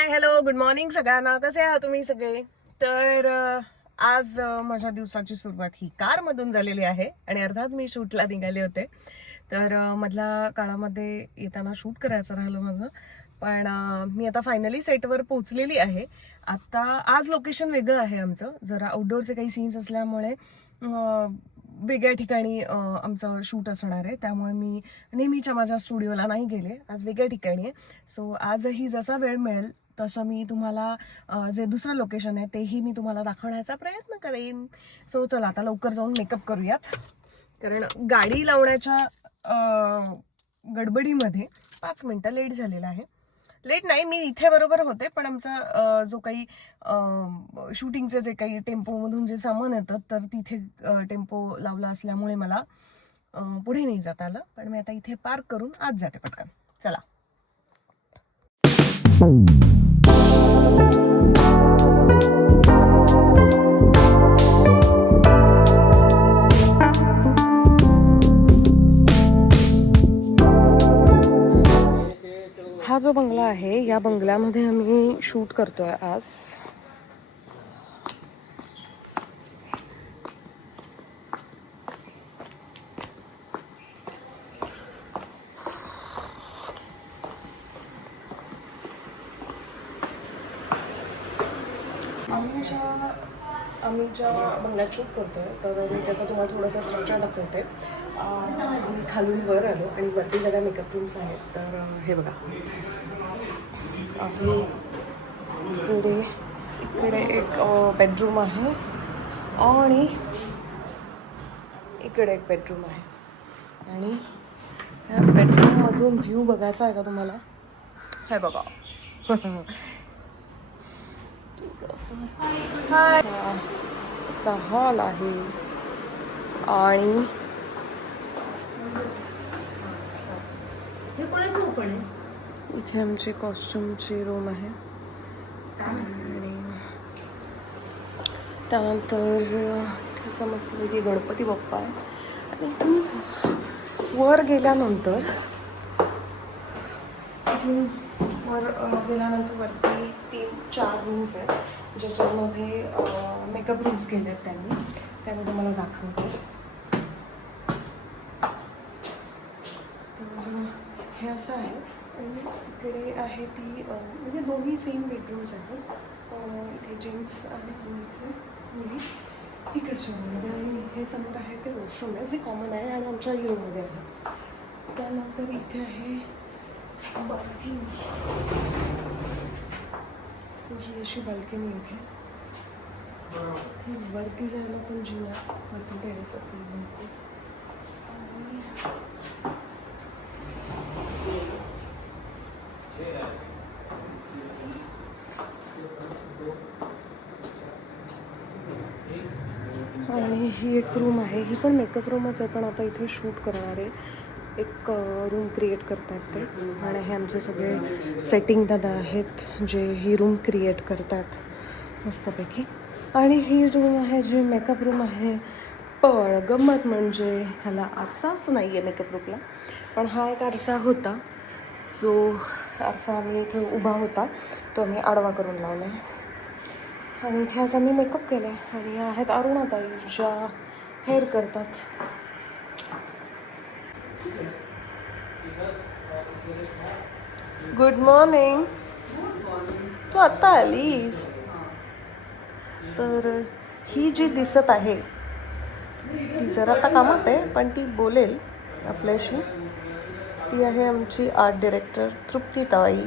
Hi hello good morning सगळ्यांना. कसे आहात तुम्ही सगळे? तर आज माझ्या दिवसाची सुरुवात ही कार मधून झालेली आहे आणि अर्थात मी शूटला निघाले होते. तर मधल्या काळामध्ये येताना शूट करायचं राहिलं माझं, पण मी आता फायनली सेटवर पोहोचलेली आहे. आता आज लोकेशन वेगळं आहे आमचं, जरा आउटडोअरचे काही सीन्स असल्यामुळे वेगळ्या ठिकाणी आमचं शूट असणार आहे. त्यामुळे मी नेहमीच्या माझ्या स्टुडिओला नाही गेले, आज वेगळ्या ठिकाणी आहे. सो आजही जसा वेळ मिळेल तसं मी तुम्हाला जे दुसरं लोकेशन आहे तेही मी तुम्हाला दाखवण्याचा प्रयत्न करेन. सो चला आता लवकर जाऊन मेकअप करूयात, कारण गाडी लावण्याच्या गडबडीमध्ये 5 मिनिटं लेट झालेला आहे. लेट नाही, मी इथे बरोबर होते, पण आमचा जो काही शूटिंगचे जे काही टेम्पोमधून जे सामान येतं तर तिथे टेम्पो लावला असल्यामुळे मला पुढे नाही जाता आलं. पण मी आता इथे पार्क करून आत जाते पटकन. चला. हा जो बंगला आहे या बंगल्यामध्ये आम्ही शूट करतोय आज. आम्ही ज्या बंगल्यात शूट करतोय तर मी त्याचा तुम्हाला थोडासा स्ट्रक्चर दाखवते. मी खालून वर आलो आणि वरती सगळ्या मेकअप रूम्स आहेत. तर हे बघा आहे, इकडे एक बेडरूम आहे आणि इकडे एक बेडरूम आहे. आणि ह्या बेडरूममधून व्ह्यू बघायचा आहे का तुम्हाला? हे बघा. असा हॉल आहे आणि इथे आमची कॉस्ट्युमची रूम आहे. आणि त्यानंतर मस्तपैकी गणपती बाप्पा आहे. आणि इथून वर गेल्यानंतर वरती 3-4 रूम्स आहेत ज्याच्यामध्ये मेकअप रूम्स केले आहेत त्यांनी. त्यामध्ये मला दाखवते. तर हे असं आहे. आणि इकडे आहे ती म्हणजे दोन्ही सेम बेडरूम्स आहेत. इथे जेंट्स आहे आणि इथे मुली इकडच्या रूममध्ये. आणि इथे समोर आहे ते वॉशरूम आहे जे कॉमन आहे आणि आमच्या रूममध्ये आहे. त्यानंतर इथे आहे बाल्कनी. ही अशी बाल्कनी इथे वरती जायला पण जिना वरती टेरेस असेल बिलकुल. आणि ही एक रूम आहे, ही पण मेकअप रूमच आहे, पण आता इथे शूट करणारे एक रूम क्रिएट करतात ते. आणि हे आमचे सगळे सेटिंग दादा आहेत जे ही रूम क्रिएट करतात मस्तपैकी. आणि ही रूम आहे जी मेकअप रूम आहे. पण गंमत म्हणजे ह्याला आरसाच नाही आहे मेकअप रूमला, पण हा एक आरसा होता. जो आरसा आम्ही इथे उभा होता तो आम्ही आडवा करून लावला आहे. आणि इथे आज आम्ही मेकअप केला आहे. आणि या आहेत अरुणाताई ज्या हेअर करतात. Good morning. तू आत्ता आलीस? तर ही जी दिसत आहे ती जरा आता कामात आहे, पण ती बोलेल आपल्याशी. ती आहे आमची आर्ट डिरेक्टर तृप्तीताई.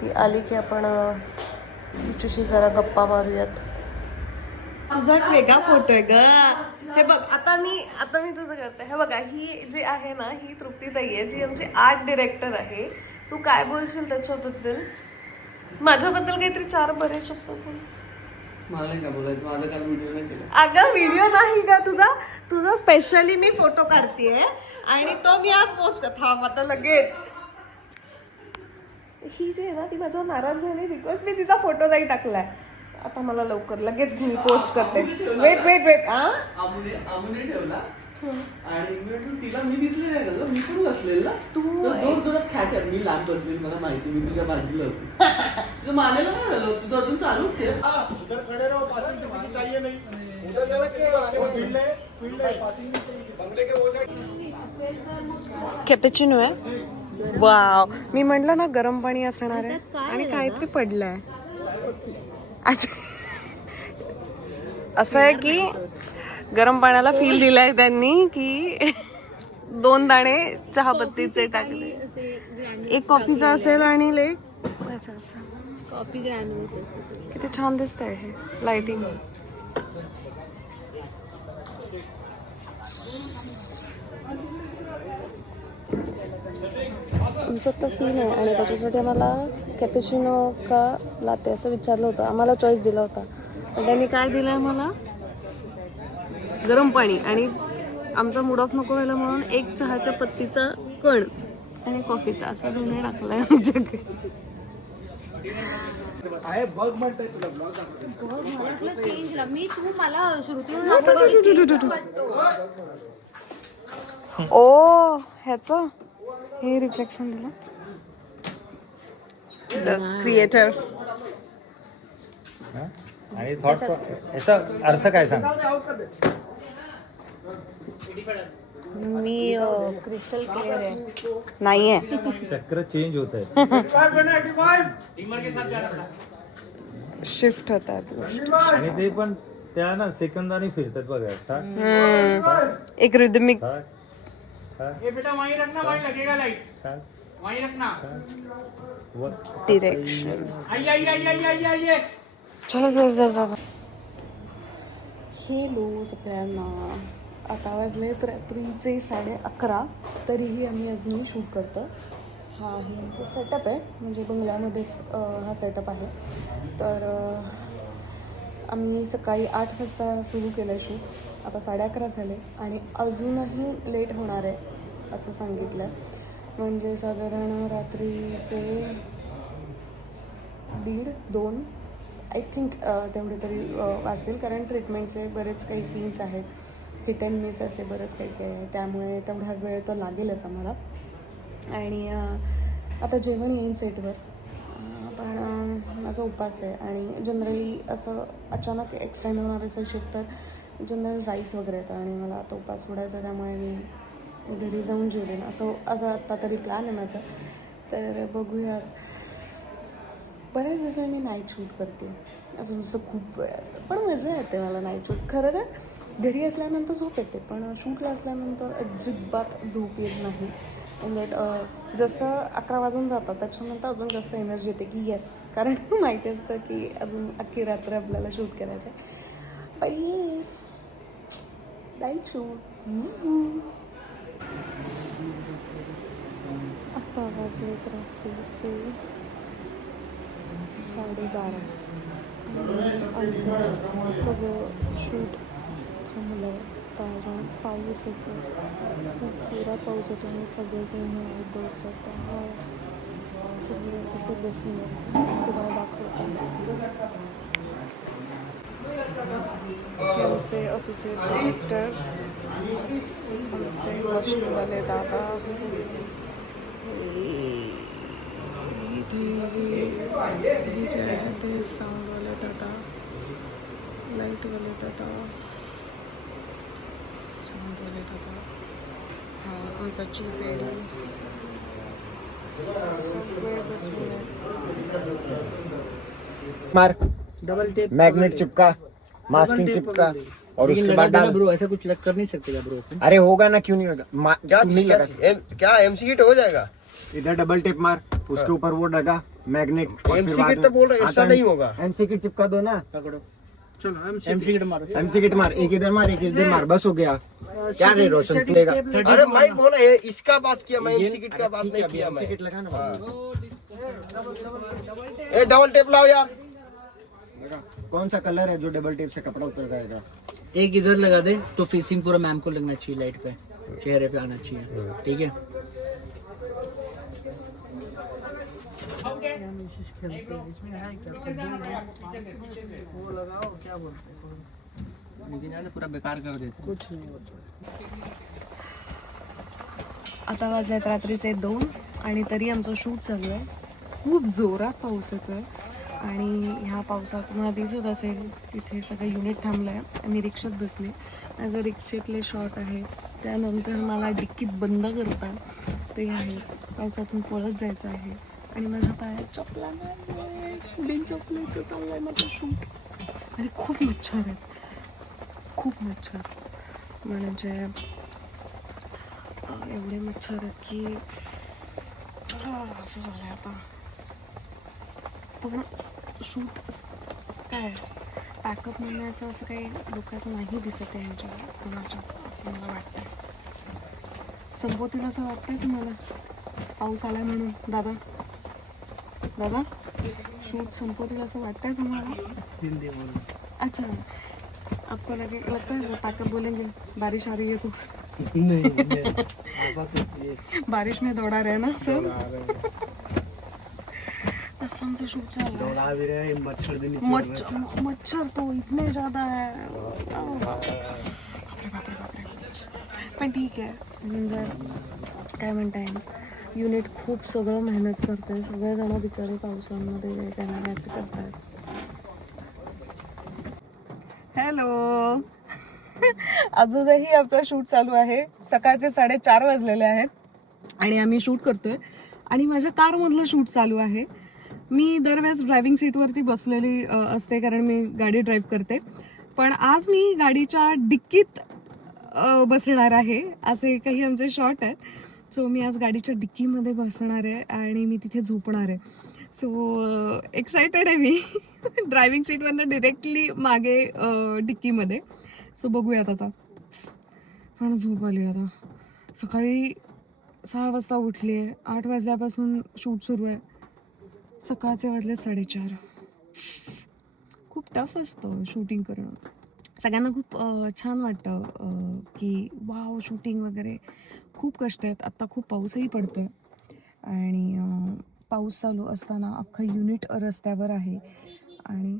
ती आली की आपण तिच्याशी जरा गप्पा मारूयात. तुझा एक वेगळा फोटो आहे ग. हे बघ, आता मी तुझं करते. हे बघा, ही जी आहे ना ही तृप्तीताई आहे जी आमची आर्ट डिरेक्टर आहे. तू काय बोलशील त्याच्याबद्दल? माझ्याबद्दल काहीतरी 4 बरे शब्द बोल. मला काय बोलायचं, माझा काय व्हिडिओ नाही केला. अगं व्हिडिओ नाही का तुझा स्पेशली मी फोटो काढतेय आणि तो मी आज पोस्ट थांब आता लगेच. ही जी आहे ना ती माझ्यावर नाराज झाली बिकॉज मी तिचा फोटो नाही टाकलाय. आता मला लवकर लगेच मी पोस्ट करते. वेट आमुने ठेवला आणि मी म्हटलं तिला मी दिसले नाही का मी पण बसलेल ना तू जोर जोरात खॅकर मी लांब बसलेली मला माहिती मी तुझ्या बाजूला होती तुझं मानायला काय झालं तुझं अजून चालूच आहे उधर खड़े रहो, पासिंग किसी की चाहिए नहीं। उधर चलो कि वो फील्ड है, पासिंग नहीं चाहिए। बंगले के वो साइड कॅपेचिनो आहे वाव मी म्हटलं ना गरम पाणी असणार आहे आणि काहीतरी पडलंय अच्छा. असं आहे की गरम पाण्याला फील दिलाय त्यांनी की 2 दाणे चहापत्तीचे टाकले एक कॉफीचा असेल आणि एक कॉफी ग्रॅन्युल्स किती छान दिसतंय हे लाइटिंग आमचं तर सीन आहे आणि त्याच्यासाठी आम्हाला कॅपेचिनो का लाते असं विचारलं होतं आम्हाला चॉईस दिला होता पण त्यांनी काय दिलं आहे मला गरम पाणी आणि आमचा मूड ऑफ नको व्हायला म्हणून एक चहाच्या पत्तीचा कण आणि कॉफीचा असा दोन्ही टाकलाय आमच्याकडे आहे बघ म्हणताय तुला ब्लॉग चेंज मी तू मला श्रुती ओ ह्याचं हे रिफ्लेक्शन दिलं क्रिएटर आणि थॉट याचा अर्थ काय सांग मी क्रिस्टल क्लिअर आहे नाहीये चक्र चेंज होत आहे शिफ्ट होतात आणि ते पण त्या ना सेकंदाने फिरतात बघा एक रिदमिक डिरेक्शन चला हेलो सगळ्यांना आता वाजलेत रात्रीचे 11:30 तरीही आम्ही अजूनही शूट करतो हा हे आमचं सेटअप आहे म्हणजे बंगल्यामध्येच हा सेटअप आहे तर आम्ही सकाळी 8 वाजता सुरू केलं आहे शूट आता 11:30 झाले आणि अजूनही लेट होणार आहे असं सांगितलं आहे म्हणजे साधारण रात्रीचे 1:30-2 आय थिंक तेवढे तरी वाचतील कारण ट्रीटमेंटचे बरेच काही सीन्स आहेत हिट अँड मिस असे बरंच काही काही आहे त्यामुळे तेवढा वेळ तर लागेलच आम्हाला आणि आता जेवण येईन सेटवर पण माझा उपास आहे आणि जनरली असं अचानक एक्सटेंड होणार असेल शिफ्ट तर जनरल राईस वगैरे येतं आणि मला आता उपास सोडायचा त्यामुळे मी घरी जाऊन जेवेन असं आत्ता तरी प्लॅन आहे माझा तर बघूयात बऱ्याच दिवसांनी मी नाईट शूट करते असं नुसतं खूप वेळ असतं पण मजा येते मला नाईट शूट खरं तर घरी असल्यानंतर झोप येते पण शूटला असल्यानंतर अजिबात झोप येत नाही म्हणजे जसं 11 वाजून जातात त्याच्यानंतर अजून जास्त एनर्जी येते की येस कारण माहिती असतं की अजून अख्खी रात्र आपल्याला शूट करायचं आहे पण ये नाईट शूट आता वाजलेत रात्रीचे 12:30 आमचं सगळं शूट थांबलं आहे कारण पाऊस येतो खूप जोरात पाऊस येतो आणि सगळेजण आउटडोअर जातात सगळे असे बसून तुम्हाला दाखवतात आमचे असोसिएट डायरेक्टर आमचे वॉशरूमवाले दादा ते साऊंडवाले दादा लाईटवाले दादा साऊंडवाले दादा हा आमचा चीफ एडी सगळे बसून आहेत मार डबल टेप मैग्नेट चिपका मास्किंग चिपका और उसके बाद डाल ब्रो ऐसा कुछ कर नहीं सकते क्या ब्रो अरे होगा ना क्यों नहीं होगा क्या नहीं लगा क्या एमसी किट हो जाएगा इधर डबल टेप मार उसके ऊपर वो लगा मैग्नेट एमसी किट तो बोल रहे ऐसा नहीं होगा एमसी किट चिपका दो ना पकड़ो चलो एमसी किट मारो एमसी किट मार एक इधर मार बस हो गया क्या रे रोशन तू लेगा अरे मैं बोला ये इसका बात किया मैं एमसी किट का बात नहीं किया एमसी मैं किट लगा ना ए डबल टेप लाओ यार लगा कौन सा कलर है जो डबल टेप से कपड़ा उतर जाएगा एक इधर लगा दे तो फेसिंग पूरा मैम को लगना चाहिए लाइट पे चेहरे पे आना चाहिए ठीक है पूरा बेकार कर देते. आता वाजल्यात रात्रीचे 2 आणि तरी आमचं शूट चालू आहे. खूप जोरात पाऊस येतोय आणि ह्या पावसात तुम्हाला दिसत असेल तिथे सगळं युनिट थांबलं आहे. मी रिक्षात बसले. माझं रिक्षेतले शॉट आहे. त्यानंतर मला डिक्कीत बंद करतात ते आहे. पावसातून पळत जायचं आहे आणि माझ्या पायात चपला नाही. बिन चपलेचं चाललं आहे माझं शूट आणि खूप मच्छर आहेत. खूप मच्छर म्हणजे एवढे मच्छर आहेत की असं झालंय आता. पण शूट काय पॅकअप म्हणण्याचं असं काही डोक्यात नाही दिसत आहे ह्यांच्या कोणाच्याच असं मला वाटतंय. संपवतील असं वाटतंय तुम्हाला पाऊस आलाय म्हणून? दादा दादा शूट संपवतील असं वाटतंय तुम्हाला? अच्छा आपको लगता है पैकअप बोलेंगे बारिश आ रही है तो बारिश में दौड़ा रहे ना सर. आमचं शूट झालं. मच्छर तो इतने ज्यादा है. पण ठीक आहे म्हणजे काय म्हणता येईल. युनिट खूप सगळं मेहनत करते. सगळेजण बिचारे पावसामध्ये त्यांना काहीतरी करतायत. हॅलो अजूनही आमचा शूट चालू आहे. सकाळचे 4:30 वाजलेले आहेत आणि आम्ही शूट करतोय आणि माझ्या कारमधलं शूट चालू आहे. मी दरवेळेस ड्रायव्हिंग सीटवरती बसलेली असते कारण मी गाडी ड्राईव्ह करते. पण आज मी गाडीच्या डिक्कीत बसणार आहे. असे काही आमचे शॉट आहेत. सो मी आज गाडीच्या डिक्कीमध्ये बसणार आहे आणि मी तिथे झोपणार आहे. सो एक्सायटेड आहे मी. ड्रायव्हिंग सीटवरनं डिरेक्टली मागे डिक्कीमध्ये. सो बघूयात आता. पण झोप आली आता. सकाळी 6 वाजता उठली आहे. 8 वाजल्यापासून शूट सुरू आहे. सकाळचे वाजले 4:30. खूप टफ असतं शूटिंग करणं. सगळ्यांना खूप छान वाटतं की वाव शूटिंग वगैरे. खूप कष्ट आहेत. आत्ता खूप पाऊसही पडतोय आणि पाऊस चालू असताना अख्खं युनिट रस्त्यावर आहे आणि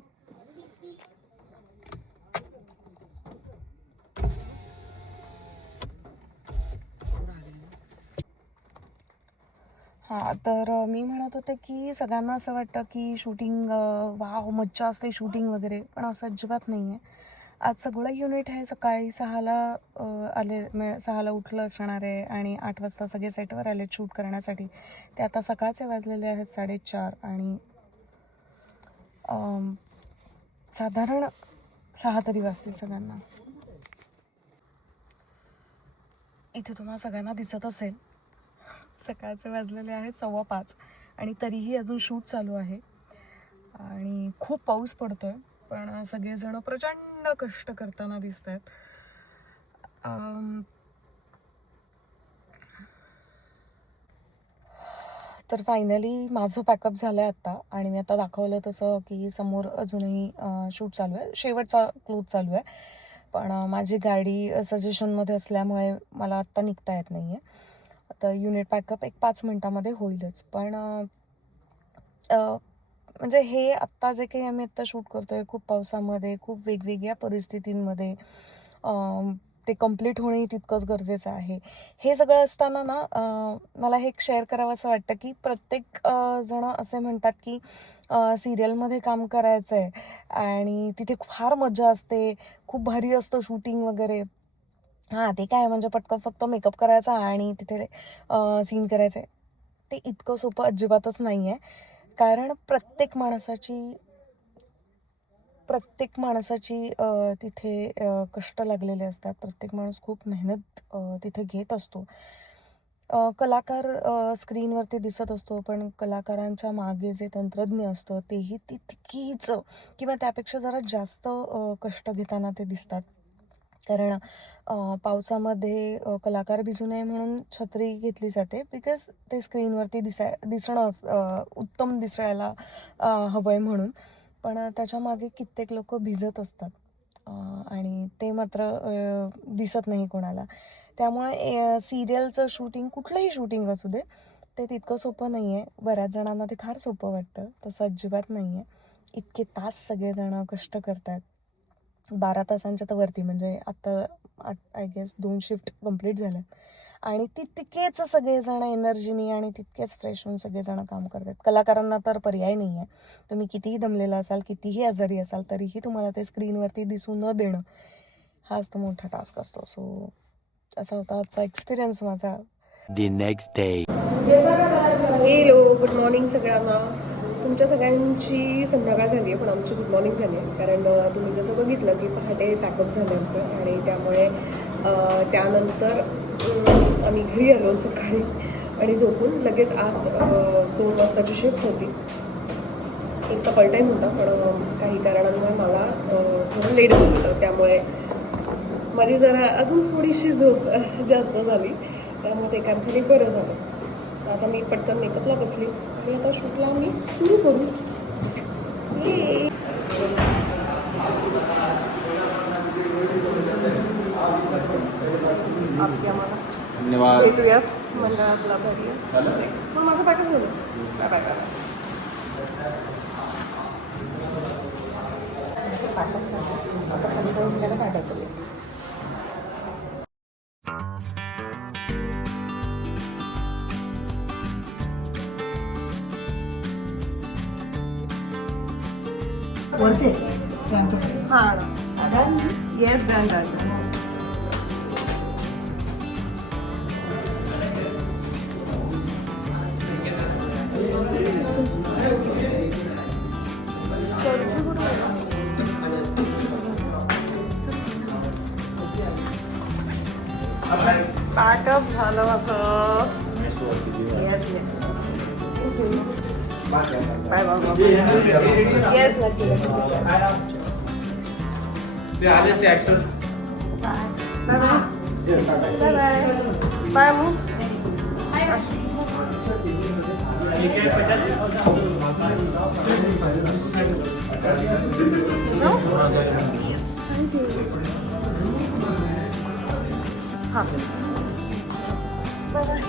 हां तर मी म्हणत होते की सगळ्यांना असं वाटतं की शूटिंग वाव मज्जा असते शूटिंग वगैरे. पण असं अजिबात नाही आहे. आज सगळं युनिट आहे सकाळी 6ला आले 6ला उठलं असणार आहे आणि 8 वाजता सगळे सेटवर आले शूट करण्यासाठी. ते आता सकाळचे वाजलेले आहेत 4:30 आणि साधारण 6 तरी वाजतील सगळ्यांना. इथे तुम्हाला सगळ्यांना दिसत असेल सकाळचे वाजलेले आहेत 5:15 आणि तरीही अजून शूट चालू आहे आणि खूप पाऊस पडतोय. पण सगळेजण प्रचंड कष्ट करताना दिसत आहेत. तर फायनली माझं पॅकअप झालं आहे आत्ता आणि मी आता दाखवलं तसं की समोर अजूनही शूट चालू आहे. शेवटचा क्लोज चालू आहे. पण माझी गाडी सजेशनमध्ये असल्यामुळे मला आत्ता निघता येत नाही आहे. आता युनिट पॅकअप एक 5 मिनिटामध्ये होईलच. पण म्हणजे हे आत्ता जे काही आम्ही आत्ता शूट करतोय खूप पावसामध्ये खूप वेगवेगळ्या परिस्थितींमध्ये ते कम्प्लीट होणे तितकंच गरजेचं आहे. हे सगळं असताना ना मला हे शेअर करावं असं वाटतं की प्रत्येक जण असे म्हणतात की सिरियलमध्ये काम करायचं आहे आणि तिथे फार मजा असते. खूप भारी असतं शूटिंग वगैरे. हां ते काय म्हणजे पटकन फक्त मेकअप करायचा आणि तिथे सीन करायचं आहे. ते इतकं सोपं अजिबातच नाही आहे. कारण प्रत्येक माणसाची तिथे कष्ट लागलेले असतात. प्रत्येक माणूस खूप मेहनत तिथे घेत असतो. कलाकार स्क्रीनवरती दिसत असतो पण कलाकारांच्या मागे जे तंत्रज्ञ असतं तेही तितकीच किंवा त्यापेक्षा जरा जास्त कष्ट घेताना ते दिसतात. कारण पावसामध्ये कलाकार भिजू नये म्हणून छत्री घेतली जाते बिकॉज ते स्क्रीनवरती दिसणं उत्तम दिसायला हवं आहे म्हणून. पण त्याच्या मागे कित्येक लोक भिजत असतात आणि ते मात्र दिसत नाही कोणाला. त्यामुळे सिरियलचं शूटिंग कुठलंही शूटिंग असू दे ते तितकं सोपं नाही आहे. बऱ्याच जणांना ते फार सोपं वाटतं. तसं अजिबात नाही आहे. इतके तास सगळेजण कष्ट करतात 12 तासांच्या तर वरती, म्हणजे आता आय गेस 2 शिफ्ट कंप्लीट झाल्या आणि तितकेच सगळेजण एनर्जीनी आणि तितकेच फ्रेश होऊन सगळेजण काम करतात. कलाकारांना तर पर्याय नाही आहे. तुम्ही कितीही दमलेला असाल, कितीही आजारी असाल, तरीही तुम्हाला ते स्क्रीनवरती दिसू न देणं हाच तो मोठा टास्क असतो. सो असा होता आजचा एक्सपिरियन्स माझा. The next day. Hello, good morning सगळ्यांना. तुमच्या सगळ्यांची संध्याकाळ झाली आहे, पण आमची गुड मॉर्निंग झाली आहे. कारण तुम्ही जसं बघितलं की पहाटे पॅकअप झालं आमचं आणि त्यामुळे त्यानंतर आम्ही घरी आलो सकाळी आणि झोपून लगेच आज 2 वाजताची शिफ्ट होती. एक कपल टाईम होता, पण काही कारणांमुळे मला थोडं लेट झालं, त्यामुळे माझी जरा अजून थोडीशी झोप जास्त झाली. त्यामुळे ते कारखाने बरं झालं. तर आता मी पटकन मेकअपला बसली आणि आता शूटला मी सुरू करू. ये धन्यवाद. भेटूयात मंडळातला भरूया. पण माझं पॅटर्न झालं. काय पॅटर्न पॅटर्न झालं. आता खाली जाऊन सगळ्यांना पॅटर्न करूया. हां done. Yes done done. Pack up झालं माझं. Yes yes. Bye bye. Yes नक्की नक्की. Bye bye. बाय बाय मग. हां बाय बाय.